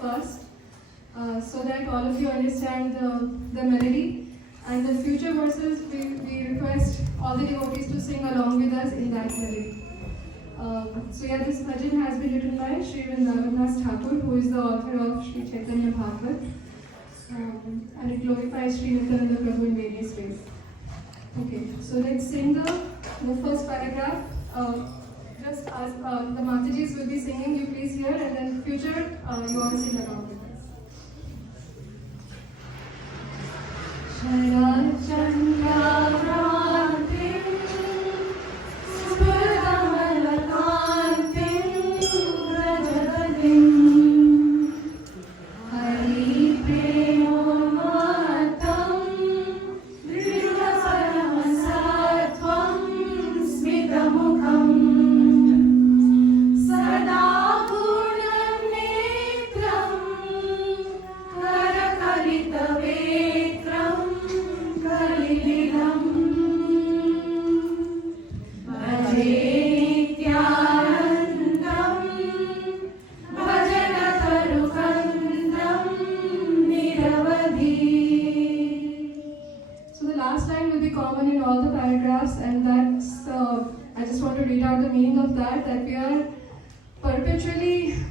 first, so that all of you understand the melody. And the future verses, we request all the devotees to sing along with us in that melody. So yeah, this bhajan has been written by Sri Vrindavan Thakur, who is the author of Sri Chaitanya Bhagavat, and it glorifies Sri Nityananda Prabhu in various ways. Okay, so let's sing the first paragraph. Just as the Matajis will be singing, you please hear, and then future you all sing along with us.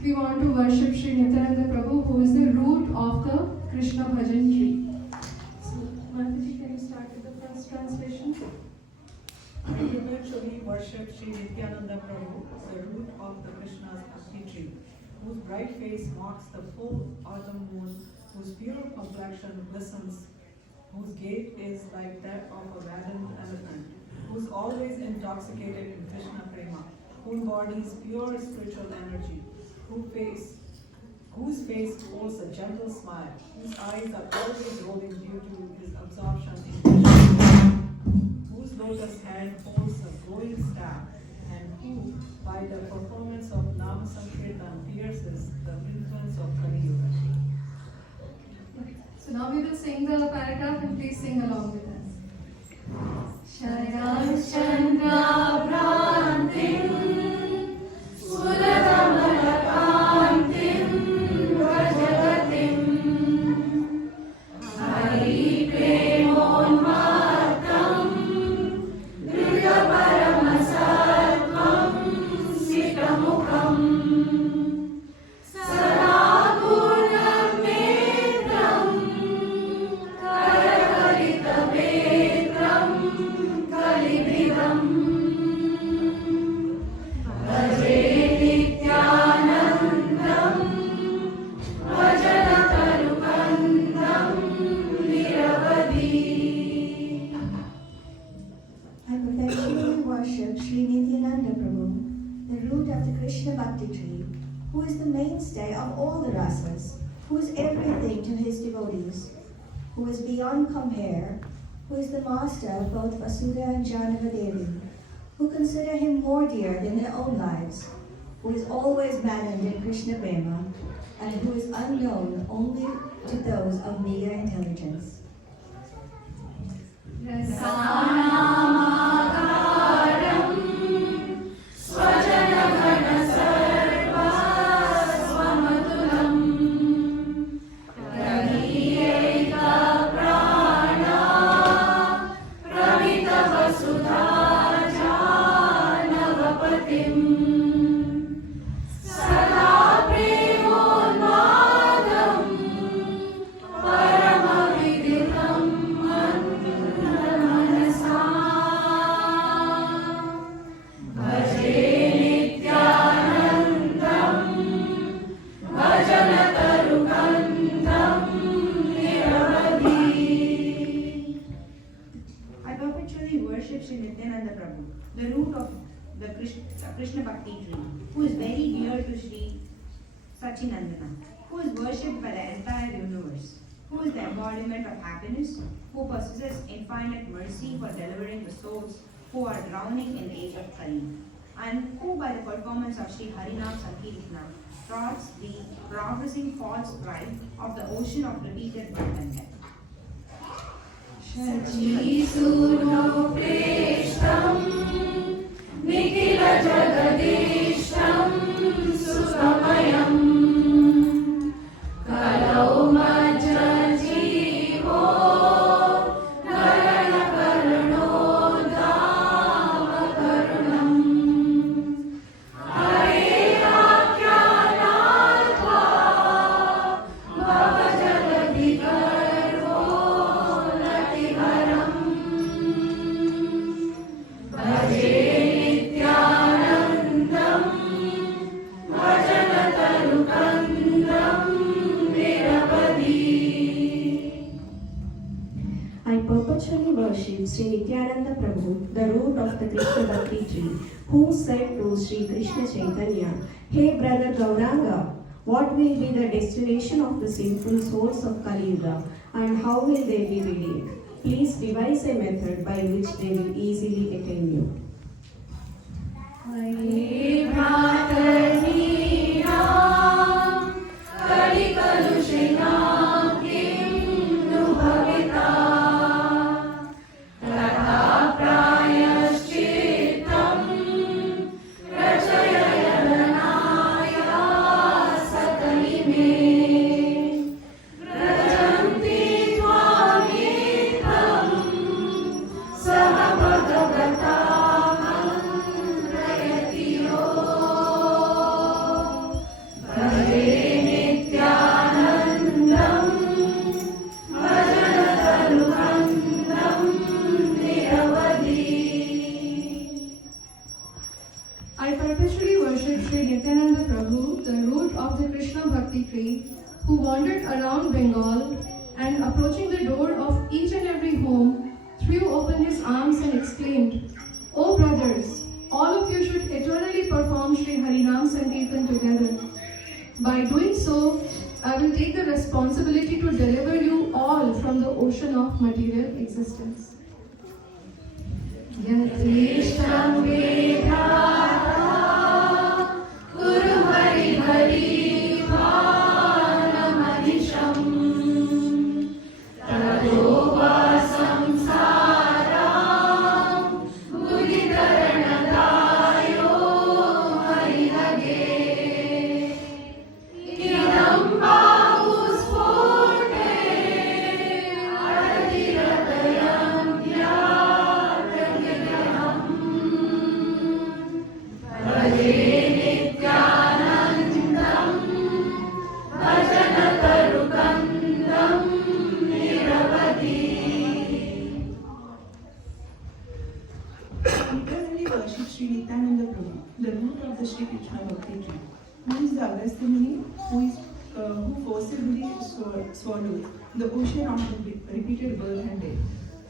We want to worship Sri Nityananda Prabhu, who is the root of the Krishna Bhajan tree. So, Mataji, can you start with the first translation? We eventually worship Sri Nityananda Prabhu, the root of the Krishna's Bhakti tree, whose bright face marks the full autumn moon, whose pure complexion glistens, whose gait is like that of a wagoned elephant, who's always intoxicated in Krishna Prema, who embodies pure spiritual energy, whose face holds a gentle smile, whose eyes are always rolling due to his absorption in Krishna, whose lotus hand holds a glowing staff, and who, by the performance of Nama Sankirtan, pierces the influence of Kali Yuga. So now we will sing the paragraph, and please sing along with us. Sharan Chandra Bhrantim who is the mainstay of all the rasas, who is everything to his devotees, who is beyond compare, who is the master of both Vasudha and Janavadevi, who consider him more dear than their own lives, who is always maddened in Krishna Prema, and who is unknown only to those of meager intelligence. the root of the Krishna Bhakti tree, who is very dear to Sri Sachinandana, who is worshipped by the entire universe, who is the embodiment of happiness, who possesses infinite mercy for delivering the souls who are drowning in the age of Kali, and who by the performance of Sri Harinam Sankirtana trots the progressing false pride of the ocean of repeated birth and death. Shachisuno Preshtam Nikila Jagadishtam Sukamayam Sri Nityananda Prabhu, the root of the Krishna Bhakti tree, who said to Sri Krishna Chaitanya, "Hey brother Gauranga, what will be the destination of the sinful souls of Kali Yuga, and how will they be redeemed? Please devise a method by which they will easily attain you." I perpetually worship Sri Nityananda Prabhu, the root of the Krishna Bhakti tree, who wandered around Bengal and approaching the door of each and every home, threw open his arms and exclaimed, "O brothers, all of you should eternally perform Sri Harinam Sankirtan together. By doing so, I will take the responsibility to deliver you all from the ocean of material existence." Yatishtam vedata Guru Hari Hari Bhanamanisham Tadova Samsaram Buddhitaranadayo Harihage Idam Bahus Forte Aratiratayam Eternally worship Sri Nityananda Prabhu, the root of the Sri Krishna Bhakti tree, who is the Agastya Muni, who forcibly swallowed the ocean of repeated birth and death,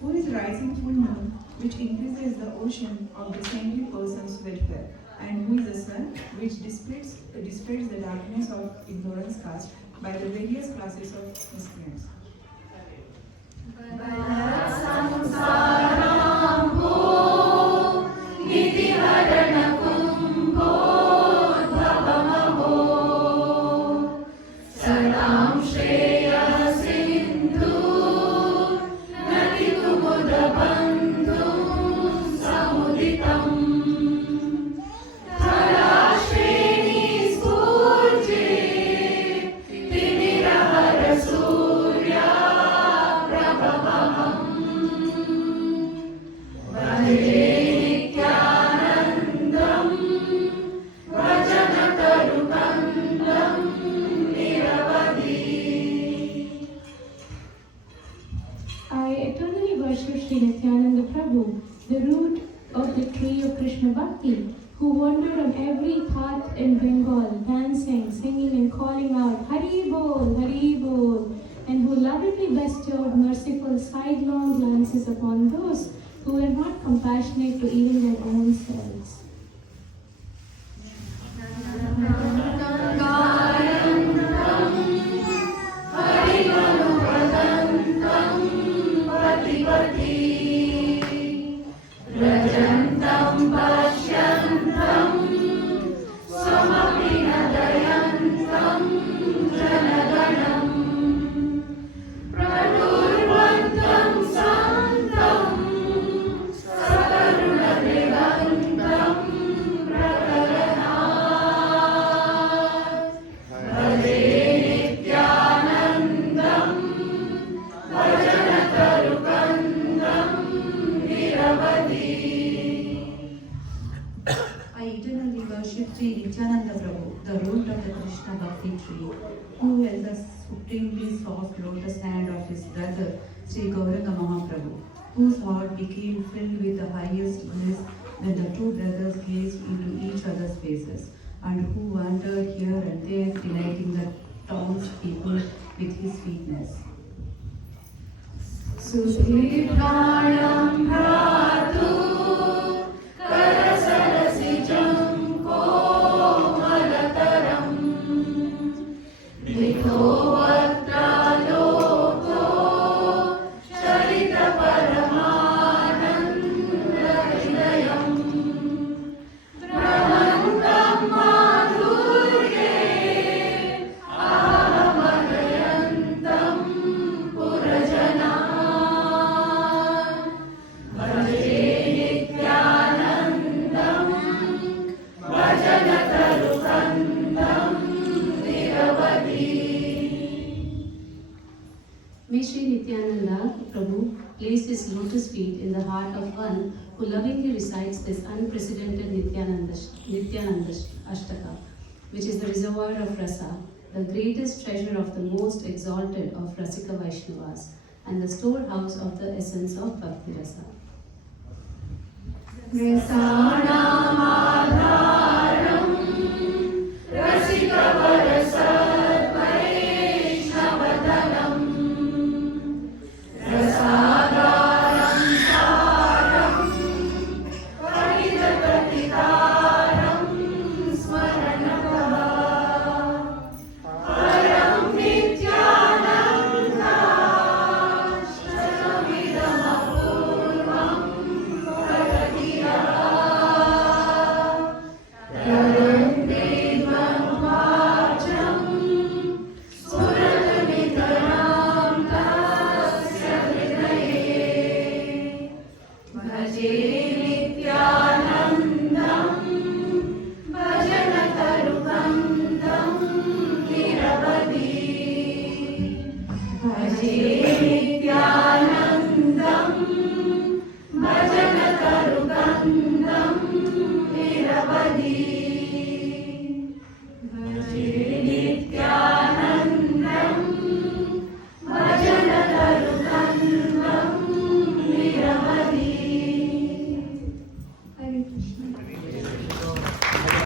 who is rising full moon, which increases the ocean of the saintly person's welfare, and who is the sun, which dissipates the darkness of ignorance cast by the various classes of miscreants. I eternally worship Sri Nityananda Prabhu, the root of the tree of Krishna Bhakti, who wandered on every path in Bengal, dancing, singing and calling out, "Hari Bol, Hari Bol," and who lovingly bestowed merciful sidelong glances upon those who were not compassionate to even their own selves. I eternally worship Sri Nityananda Prabhu, the root of the Krishna Bhakti tree, who held the supremely soft lotus hand of his brother Sri Gauranga Mahaprabhu, whose heart became filled with the highest bliss when the two brothers gazed into each other's faces, and who wandered here and there, delighting the townspeople with his sweetness. सुदीर्घाणं भ्रातु करसरसिजं कोमलतरम् मिथो वक्त्रालोको चरितपरमानन्दहृदयम् भ्रमन्तं माधुर्ये आहमनयन्तं पुरजनान् भजे नित्यानन्दं भजनतरुकन्दं निरवधि. May Sri Nityananda Prabhu place his lotus feet in the heart of one who lovingly recites this unprecedented Nityananda Ashtaka, which is the reservoir of rasa, the greatest treasure of the most exalted of Rasika Vaishnavas, and the storehouse of the essence of Bhakti Rasa. रसाणामाधार